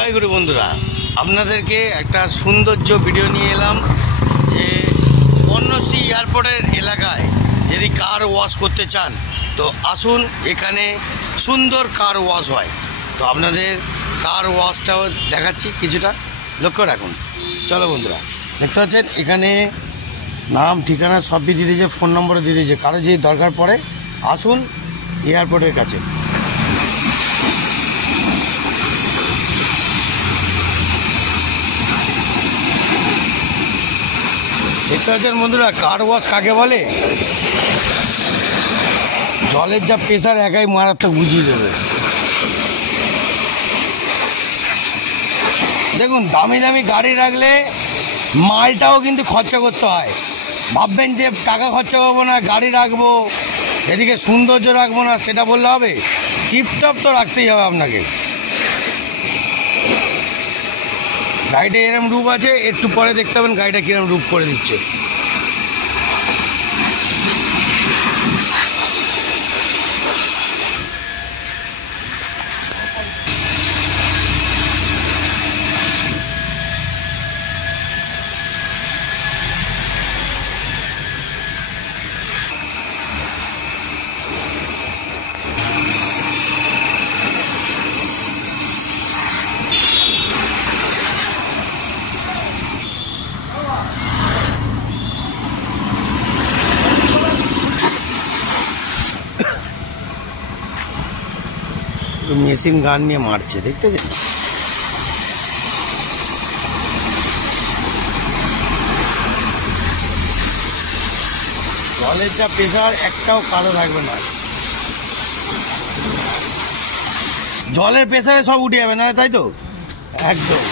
জয় গুরু বন্ধুরা, আপনাদেরকে একটা সৌন্দর্য ভিডিও নিয়ে এলাম যে বন্যশ্রী এয়ারপোর্টের এলাকায় যদি কার ওয়াশ করতে চান তো আসুন, এখানে সুন্দর কার ওয়াশ হয়। তো আপনাদের কার ওয়াশটাও দেখাচ্ছি, কিছুটা লক্ষ্য রাখুন। চলো বন্ধুরা, দেখতে পাচ্ছেন এখানে নাম ঠিকানা সবই দিয়ে দিয়েছে, ফোন নম্বরও দিয়ে দিয়েছে। কারো যদি দরকার পড়ে আসুন এয়ারপোর্টের কাছে। দেখতে পাচ্ছেন বন্ধুরা, কার ওয়াশ কাকে বলে? জলের যা প্রেশার একাই মারাত্মক বুঝিয়ে দেবে। দেখুন, দামি দামি গাড়ি রাখলে মালটাও কিন্তু খরচা করতে হয়। ভাববেন যে টাকা খরচা করবো না, গাড়ি রাখবো, এদিকে সৌন্দর্য রাখবো না, সেটা বললে হবে? টিপটপ তো রাখতেই হবে আপনাকে। গাড়িটা এরম রূপ আছে, একটু পরে দেখতে পাবেন গাড়িটা কিরম রূপ করে দিচ্ছে। মেশিন গান নিয়ে মারছে, দেখতে পেলেন? জলের যা প্রেশার একটাও কালো থাকবে না। জলের প্রেশারে সব উঠে যাবে না, তাই তো? একদম,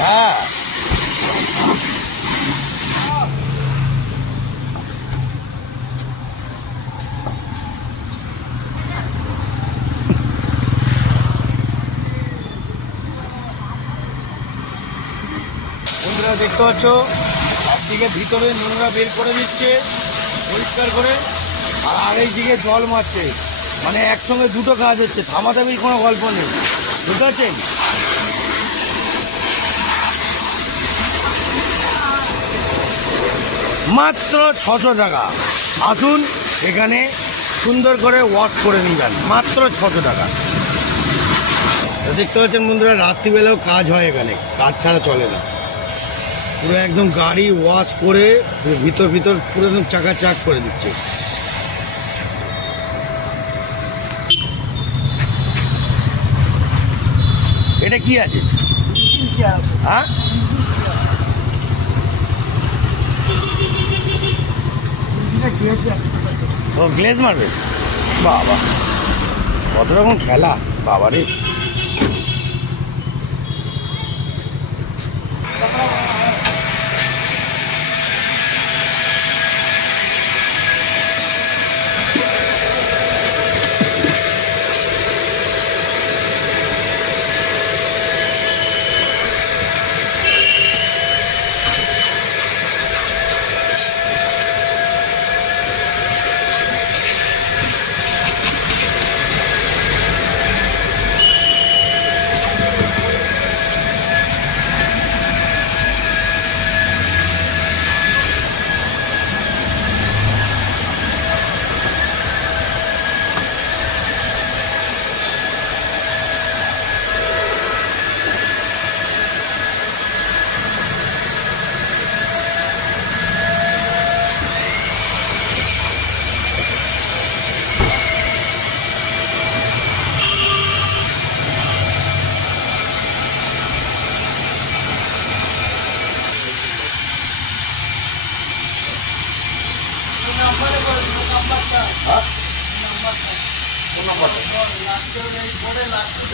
হ্যাঁ। দেখতে পাচ্ছ একদিকে ভিতরে নোংরা বের করে দিচ্ছে পরিষ্কার করে, আর আরেকদিকে জল মারছে। মানে একসঙ্গে দুটো কাজ হচ্ছে, থামাথামির কোনো গল্প নেই, বুঝতে পারছেন? মাত্র 600 টাকা। আসুন এখানে সুন্দর করে ওয়াশ করে নিয়ে যান, মাত্র 600 টাকা। দেখতে পাচ্ছেন বন্ধুরা, রাত্রিবেলাও কাজ হয় এখানে, কাজ ছাড়া চলে না। পুরো একদম গাড়ি ওয়াশ করে ভিতর পুরো একদম চাকাচাক করে দিচ্ছে। এটা কি আছে? হ্যাঁ, ও গ্লেজ মারবে? বাবা, কত রকম খেলা বাবারে।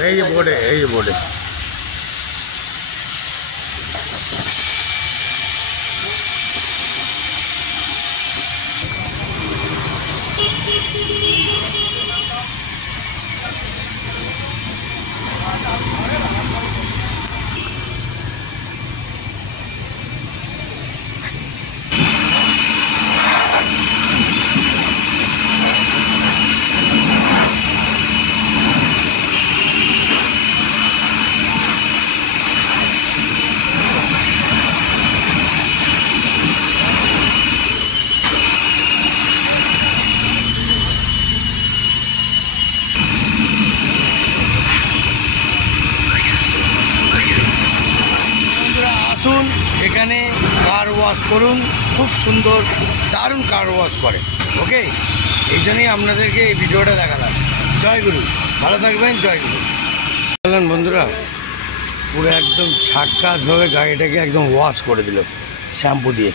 এই যে বোর্ডে, এই যে বোর্ডে। কার ওয়াশ করুন, খুব সুন্দর দারুণ কার ওয়াশ করে। ওকে, এই জন্যই আপনাদেরকে এই ভিডিওটা দেখালাম। জয় গুরু, ভালো থাকবেন, জয় গুরু। বললেন বন্ধুরা, পুরো একদম ঝাক্কাসভাবে গাড়িটাকে একদম ওয়াশ করে দিল শ্যাম্পু দিয়ে।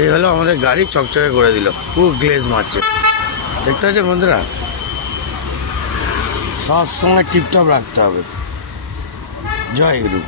এই হলো আমাদের গাড়ি, চকচকে করে দিল, পুরো গ্লেজ মারছে। দেখতে পাচ্ছেন বন্ধুরা, সব সময় টিপটপ রাখতে হবে। জয় গুরু।